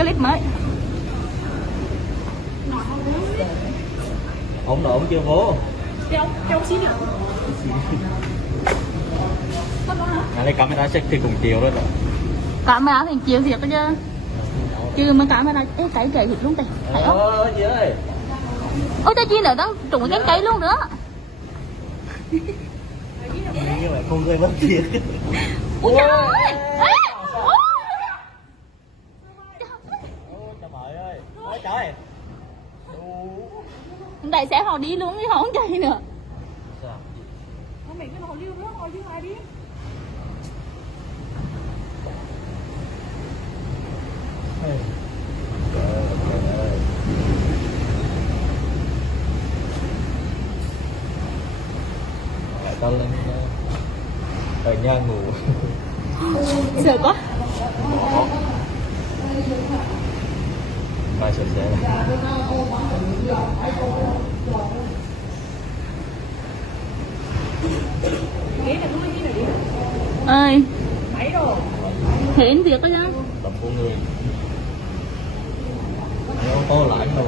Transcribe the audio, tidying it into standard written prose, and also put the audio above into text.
clip mới. Ông đổ chưa vô. Trong xin ạ. Lấy camera check thì cùng chiều đó. Camera thì chiều thiệt chứ. Chứ mà camera cái gầy thịt luôn đây. Chị ơi. Ôi ta chi nữa đang trụng cái cây luôn nữa. Nhưng mà không rơi mất thiệt. Ôi trời ơi. Trời ơi. Ôi trời. Đại sẽ họ đi luôn chứ họ không chạy nữa. Không mình cái hồ lưu nữa, hồ lưu ai đi. Tao lên ở nhà ngủ. Sợ quá. Mai sửa xe này. Ghế là nuôi như này đi. Ơi. Mấy rồi. Hẹn việc đó nha. Tầm của người. Ô tô lại rồi.